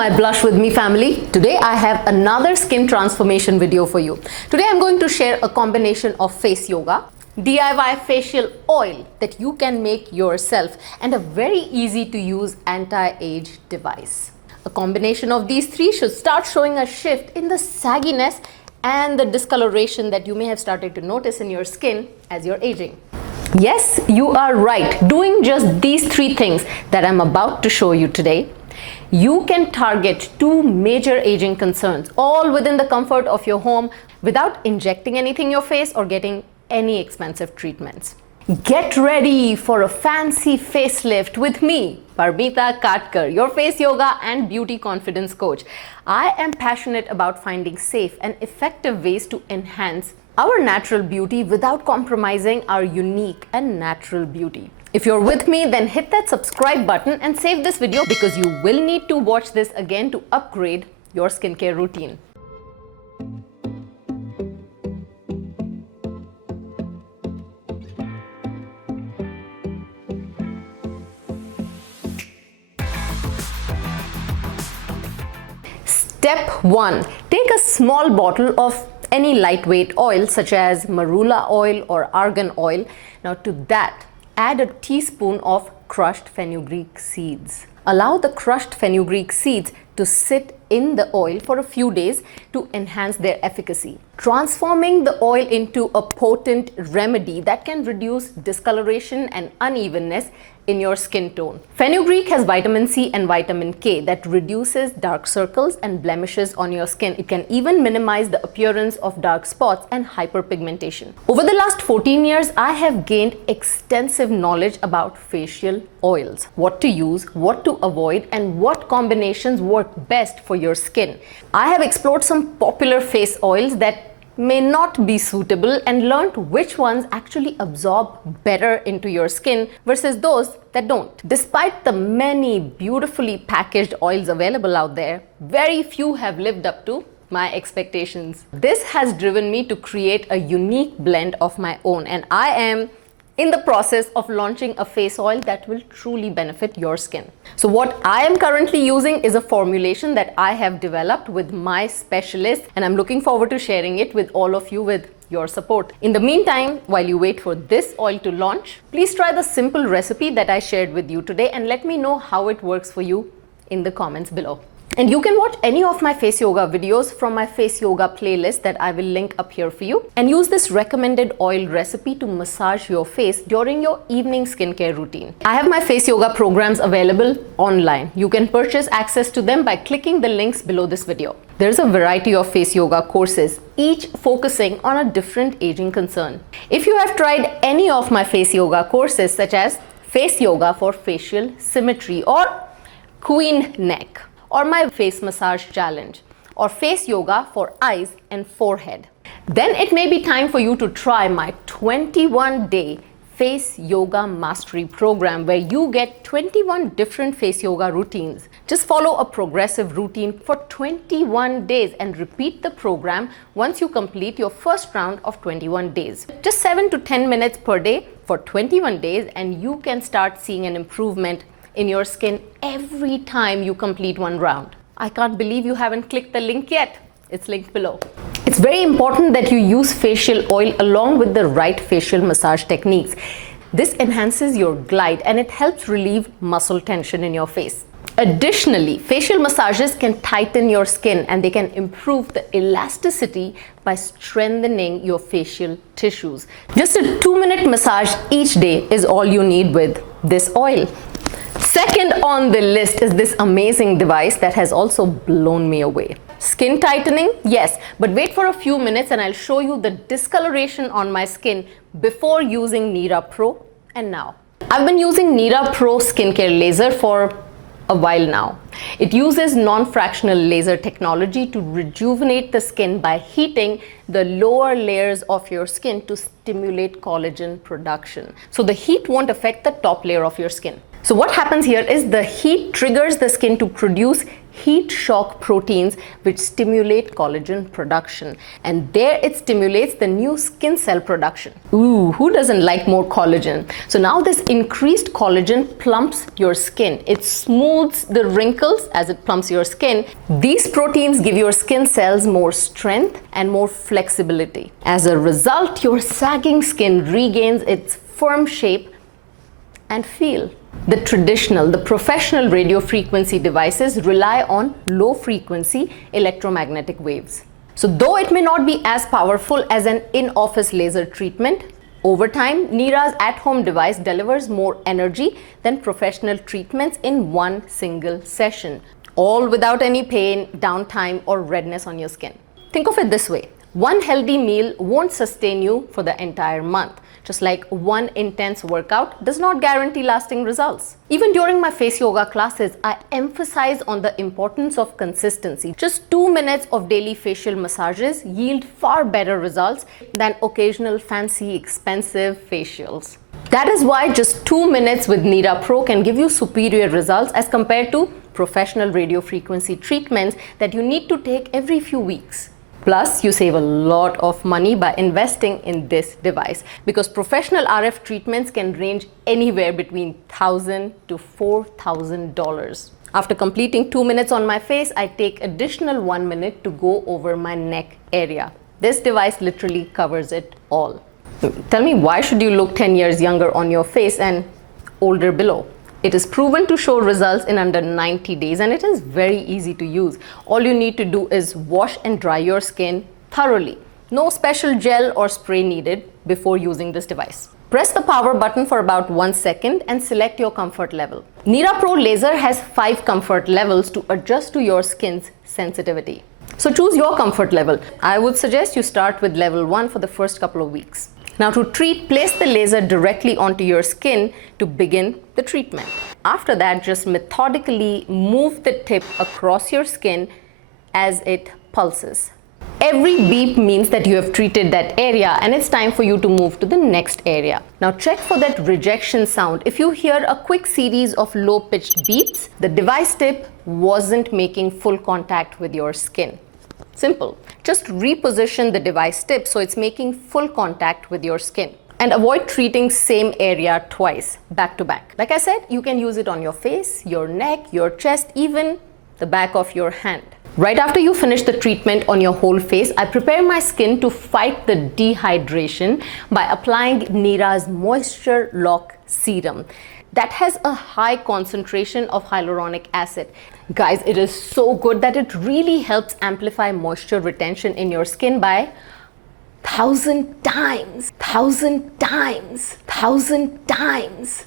my Blush With Me family. Today I have another skin transformation video for you. Today I'm going to share a combination of face yoga, DIY facial oil that you can make yourself, and a very easy to use anti-age device. A combination of these three should start showing a shift in the sagginess and the discoloration that you may have started to notice in your skin as you're aging. Yes, you are right. Doing just these three things that I'm about to show you today, you can target two major aging concerns, all within the comfort of your home without injecting anything in your face or getting any expensive treatments. Get ready for a fancy facelift with me, Parmita Katkar, your face yoga and beauty confidence coach. I am passionate about finding safe and effective ways to enhance our natural beauty without compromising our unique and natural beauty. If you're with me, then hit that subscribe button and save this video because you will need to watch this again to upgrade your skincare routine. Step 1. Take a small bottle of any lightweight oil such as marula oil or argan oil. Now to that, add a teaspoon of crushed fenugreek seeds. Allow the crushed fenugreek seeds to sit in the oil for a few days to enhance their efficacy, transforming the oil into a potent remedy that can reduce discoloration and unevenness in your skin tone. Fenugreek has vitamin C and vitamin K that reduces dark circles and blemishes on your skin. It can even minimize the appearance of dark spots and hyperpigmentation. Over the last 14 years, I have gained extensive knowledge about facial oils, what to use, what to avoid, and what combinations work best for your skin. I have explored some popular face oils that may not be suitable and learned which ones actually absorb better into your skin versus those that don't. Despite the many beautifully packaged oils available out there, very few have lived up to my expectations. This has driven me to create a unique blend of my own, and I am in the process of launching a face oil that will truly benefit your skin. So what I am currently using is a formulation that I have developed with my specialist, and I'm looking forward to sharing it with all of you with your support. In the meantime, while you wait for this oil to launch, please try the simple recipe that I shared with you today and let me know how it works for you in the comments below. And you can watch any of my face yoga videos from my face yoga playlist that I will link up here for you, and use this recommended oil recipe to massage your face during your evening skincare routine. I have my face yoga programs available online. You can purchase access to them by clicking the links below this video. There's a variety of face yoga courses, each focusing on a different aging concern. If you have tried any of my face yoga courses, such as face yoga for facial symmetry or queen neck, or my face massage challenge, or face yoga for eyes and forehead, then it may be time for you to try my 21-day face yoga mastery program, where you get 21 different face yoga routines. Just follow a progressive routine for 21 days and repeat the program once you complete your first round of 21 days. Just 7 to 10 minutes per day for 21 days, and you can start seeing an improvement in your skin every time you complete one round. I can't believe you haven't clicked the link yet. It's linked below. It's very important that you use facial oil along with the right facial massage techniques. This enhances your glide and it helps relieve muscle tension in your face. Additionally, facial massages can tighten your skin and they can improve the elasticity by strengthening your facial tissues. Just a 2-minute massage each day is all you need with this oil. Second on the list is this amazing device that has also blown me away. Skin tightening? Yes, but wait for a few minutes and I'll show you the discoloration on my skin before using Nira Pro and now. I've been using Nira Pro skincare laser for a while now. It uses non-fractional laser technology to rejuvenate the skin by heating the lower layers of your skin to stimulate collagen production. So the heat won't affect the top layer of your skin. So what happens here is the heat triggers the skin to produce heat shock proteins which stimulate collagen production, and there it stimulates the new skin cell production. Ooh, who doesn't like more collagen? So now this increased collagen plumps your skin. It smooths the wrinkles as it plumps your skin. These proteins give your skin cells more strength and more flexibility. As a result, your sagging skin regains its firm shape and feel. The professional radio frequency devices rely on low frequency electromagnetic waves. So though it may not be as powerful as an in-office laser treatment, over time, Nira's at-home device delivers more energy than professional treatments in one single session, all without any pain, downtime, or redness on your skin. Think of it this way. One healthy meal won't sustain you for the entire month. Just like one intense workout does not guarantee lasting results. Even during my face yoga classes, I emphasize on the importance of consistency. Just 2 minutes of daily facial massages yield far better results than occasional fancy, expensive facials. That is why just 2 minutes with Nira Pro can give you superior results as compared to professional radio frequency treatments that you need to take every few weeks. Plus, you save a lot of money by investing in this device because professional RF treatments can range anywhere between $1,000 to $4,000. After completing 2 minutes on my face, I take additional 1 minute to go over my neck area. This device literally covers it all. Tell me, why should you look 10 years younger on your face and older below? It is proven to show results in under 90 days and it is very easy to use. All you need to do is wash and dry your skin thoroughly. No special gel or spray needed before using this device. Press the power button for about 1 second and select your comfort level. Nira Pro Laser has 5 comfort levels to adjust to your skin's sensitivity. So choose your comfort level. I would suggest you start with level 1 for the first couple of weeks. Now to treat, place the laser directly onto your skin to begin the treatment. After that, just methodically move the tip across your skin as it pulses. Every beep means that you have treated that area and it's time for you to move to the next area. Now check for that rejection sound. If you hear a quick series of low-pitched beeps, the device tip wasn't making full contact with your skin. Simple. Just reposition the device tip so it's making full contact with your skin. And avoid treating same area twice, back to back. Like I said, you can use it on your face, your neck, your chest, even the back of your hand. Right after you finish the treatment on your whole face, I prepare my skin to fight the dehydration by applying Nira's Moisture Lock Serum. That has a high concentration of hyaluronic acid. Guys, it is so good that it really helps amplify moisture retention in your skin by 1,000 times, 1,000 times, 1,000 times.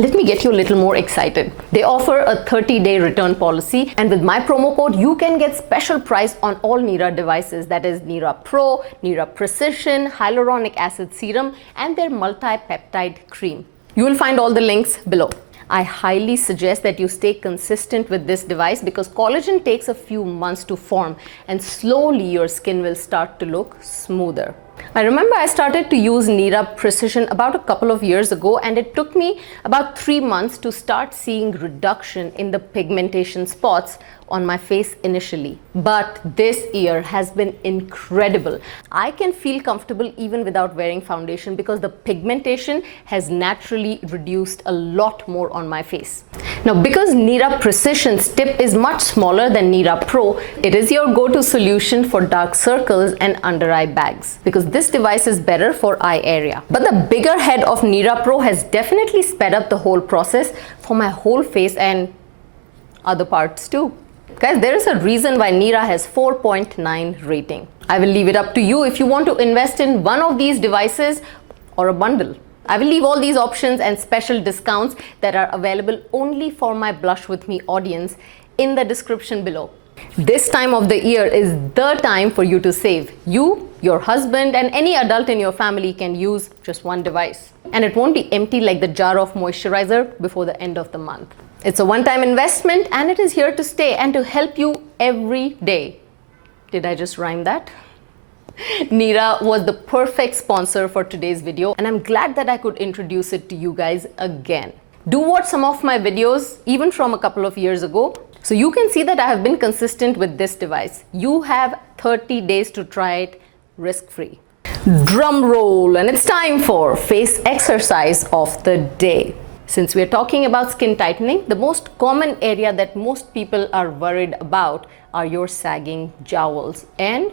Let me get you a little more excited. They offer a 30-day return policy, and with my promo code, you can get special price on all Nira devices. That is Nira Pro, Nira Precision, Hyaluronic Acid Serum, and their multi-peptide cream. You will find all the links below. I highly suggest that you stay consistent with this device because collagen takes a few months to form and slowly your skin will start to look smoother. I remember I started to use Nira Precision about a couple of years ago and it took me about 3 months to start seeing reduction in the pigmentation spots on my face initially. But this year has been incredible. I can feel comfortable even without wearing foundation because the pigmentation has naturally reduced a lot more on my face. Now, because Nira Precision's tip is much smaller than Nira Pro, it is your go-to solution for dark circles and under eye bags because this device is better for eye area. But the bigger head of Nira Pro has definitely sped up the whole process for my whole face and other parts too. Guys, there is a reason why Nira has 4.9 rating. I will leave it up to you if you want to invest in one of these devices or a bundle. I will leave all these options and special discounts that are available only for my Blush With Me audience in the description below. This time of the year is the time for you to save. You, your husband, and any adult in your family can use just one device. And it won't be empty like the jar of moisturizer before the end of the month. It's a one-time investment and it is here to stay and to help you every day. Did I just rhyme that? Nira was the perfect sponsor for today's video and I'm glad that I could introduce it to you guys again. Do watch some of my videos, even from a couple of years ago, so you can see that I have been consistent with this device. You have 30 days to try it risk-free. Drum roll, and it's time for face exercise of the day. Since we're talking about skin tightening, the most common area that most people are worried about are your sagging jowls and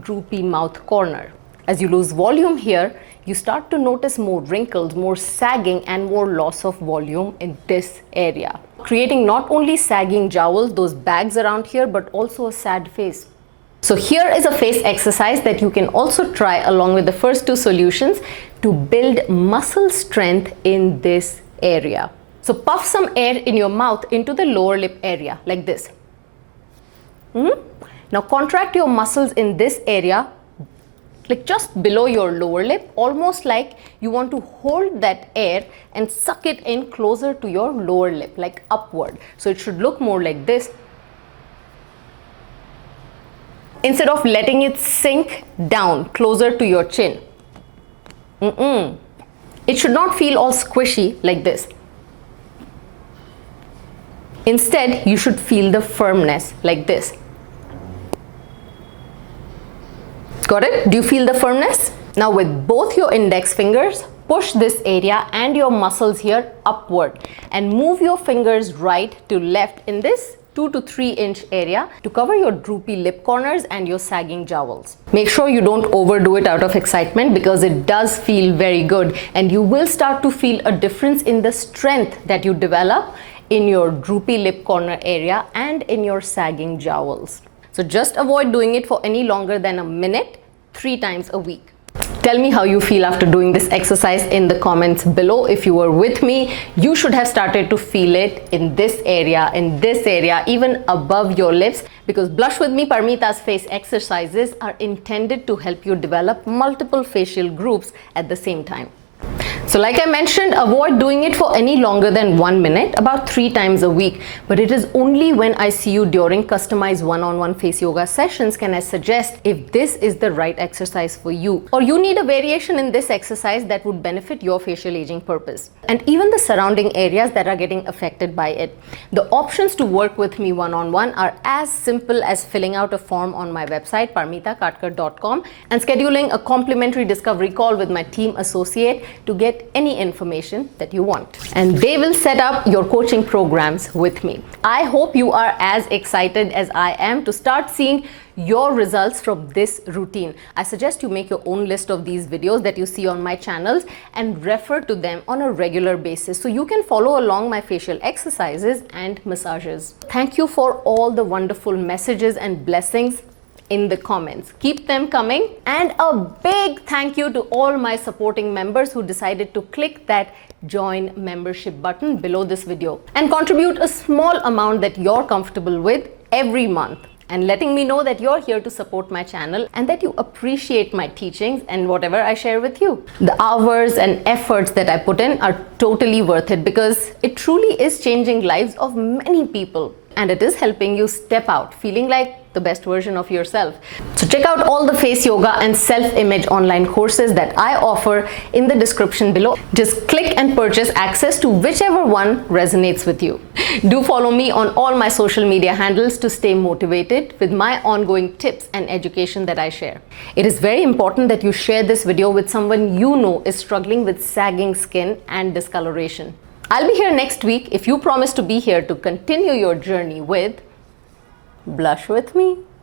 droopy mouth corner. As you lose volume here, you start to notice more wrinkles, more sagging, and more loss of volume in this area, creating not only sagging jowls, those bags around here, but also a sad face. So here is a face exercise that you can also try along with the first two solutions to build muscle strength in this area. So puff some air in your mouth into the lower lip area like this. Now contract your muscles in this area, like just below your lower lip, almost like you want to hold that air and suck it in closer to your lower lip, like upward. So it should look more like this, instead of letting it sink down closer to your chin. It should not feel all squishy like this. Instead, you should feel the firmness like this. Got it? Do you feel the firmness? Now with both your index fingers, push this area and your muscles here upward and move your fingers right to left in this 2 to 3 inch area to cover your droopy lip corners and your sagging jowls. Make sure you don't overdo it out of excitement, because it does feel very good and you will start to feel a difference in the strength that you develop in your droopy lip corner area and in your sagging jowls. So just avoid doing it for any longer than a minute, 3 times a week. Tell me how you feel after doing this exercise in the comments below. If you were with me, you should have started to feel it in this area, even above your lips, because Blush with me-Parmita's face exercises are intended to help you develop multiple facial groups at the same time. So like I mentioned, avoid doing it for any longer than 1 minute, about 3 times a week. But it is only when I see you during customized one-on-one face yoga sessions can I suggest if this is the right exercise for you, or you need a variation in this exercise that would benefit your facial aging purpose and even the surrounding areas that are getting affected by it. The options to work with me one-on-one are as simple as filling out a form on my website 𝐂𝐸𝐾.com and scheduling a complimentary discovery call with my team associate to get any information that you want, and they will set up your coaching programs with me. I hope you are as excited as I am to start seeing your results from this routine. I suggest you make your own list of these videos that you see on my channels and refer to them on a regular basis so you can follow along my facial exercises and massages. Thank you for all the wonderful messages and blessings in the comments. Keep them coming, and a big thank you to all my supporting members who decided to click that join membership button below this video and contribute a small amount that you're comfortable with every month, and letting me know that you're here to support my channel and that you appreciate my teachings and whatever I share with you. The hours and efforts that I put in are totally worth it, because it truly is changing lives of many people, and it is helping you step out feeling like the best version of yourself. So check out all the face yoga and self-image online courses that I offer in the description below. Just click and purchase access to whichever one resonates with you. Do follow me on all my social media handles to stay motivated with my ongoing tips and education that I share. It is very important that you share this video with someone you know is struggling with sagging skin and discoloration. I'll be here next week if you promise to be here to continue your journey with Blush with me.